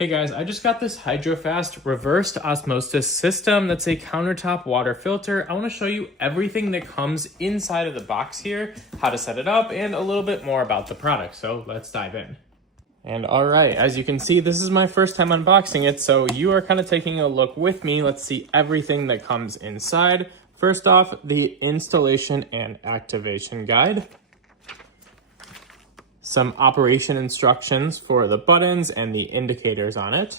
Hey guys, I just got this HydroFast reversed osmosis system that's a countertop water filter. I want to show you everything that comes inside of the box here, how to set it up, and a little bit more about the product. So let's dive in. And all right, as you can see, this is my first time unboxing it, so you are kind of taking a look with me. Let's see everything that comes inside. First off, the installation and activation guide. Some operation instructions for the buttons and the indicators on it.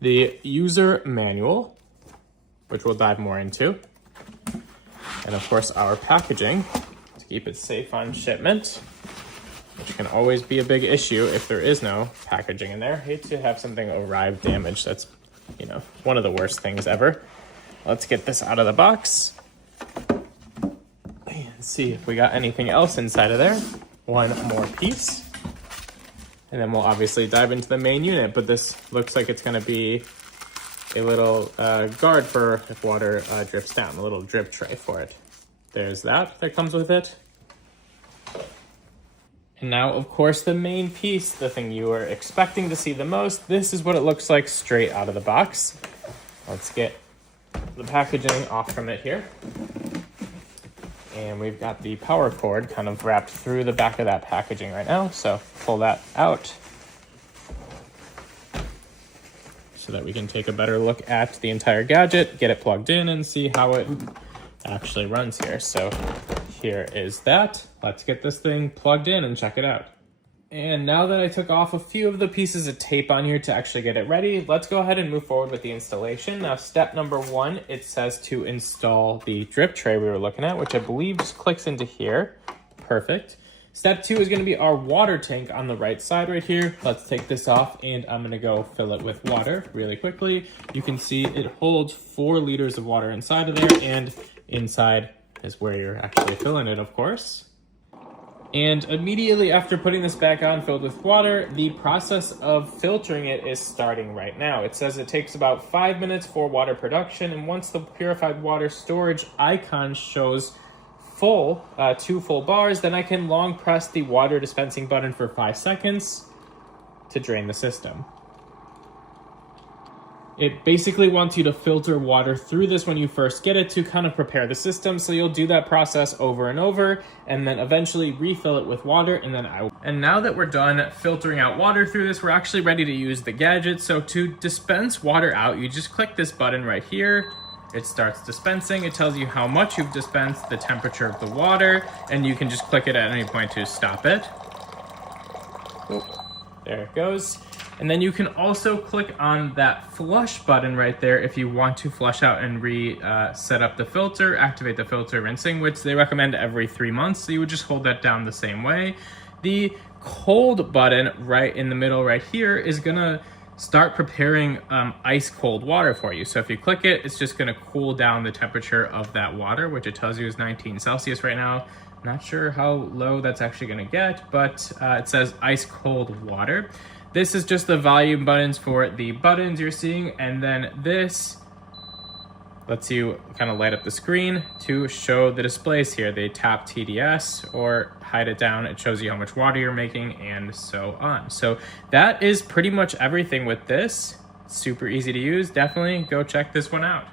The user manual, which we'll dive more into. And of course, our packaging to keep it safe on shipment, which can always be a big issue if there is no packaging in there. Hate to have something arrive damaged. That's, one of the worst things ever. Let's get this out of the box. See if we got anything else inside of there. One more piece. And then we'll obviously dive into the main unit, but this looks like it's gonna be a little guard for if water drips down, a little drip tray for it. There's that comes with it. And now, of course, the main piece, the thing you were expecting to see the most, this is what it looks like straight out of the box. Let's get the packaging off from it here. And we've got the power cord kind of wrapped through the back of that packaging right now. So pull that out so that we can take a better look at the entire gadget, get it plugged in and see how it actually runs here. So here is that. Let's get this thing plugged in and check it out. And now that I took off a few of the pieces of tape on here to actually get it ready, let's go ahead and move forward with the installation. Now, step number one, it says to install the drip tray we were looking at, which I believe just clicks into here. Perfect. Step two is going to be our water tank on the right side right here. Let's take this off and I'm going to go fill it with water really quickly. You can see it holds 4 liters of water inside of there, and inside is where you're actually filling it, of course. And immediately after putting this back on filled with water, the process of filtering it is starting right now. It says it takes about 5 minutes for water production, and once the purified water storage icon shows full, 2 full bars, then I can long press the water dispensing button for 5 seconds to drain the system. It basically wants you to filter water through this when you first get it to kind of prepare the system. So you'll do that process over and over and then eventually refill it with water and then out. And now that we're done filtering out water through this, we're actually ready to use the gadget. So to dispense water out, you just click this button right here. It starts dispensing. It tells you how much you've dispensed, the temperature of the water, and you can just click it at any point to stop it. There it goes. And then you can also click on that flush button right there if you want to flush out and set up the filter, activate the filter rinsing, which they recommend every 3 months. So you would just hold that down the same way. The cold button right in the middle right here is gonna start preparing ice cold water for you. So if you click it, it's just gonna cool down the temperature of that water, which it tells you is 19 Celsius right now. Not sure how low that's actually gonna get, but it says ice cold water. This is just the volume buttons for the buttons you're seeing, and then this lets you kind of light up the screen to show the displays here. They tap TDS or hide it down. It shows you how much water you're making and so on. So that is pretty much everything with this. Super easy to use. Definitely go check this one out.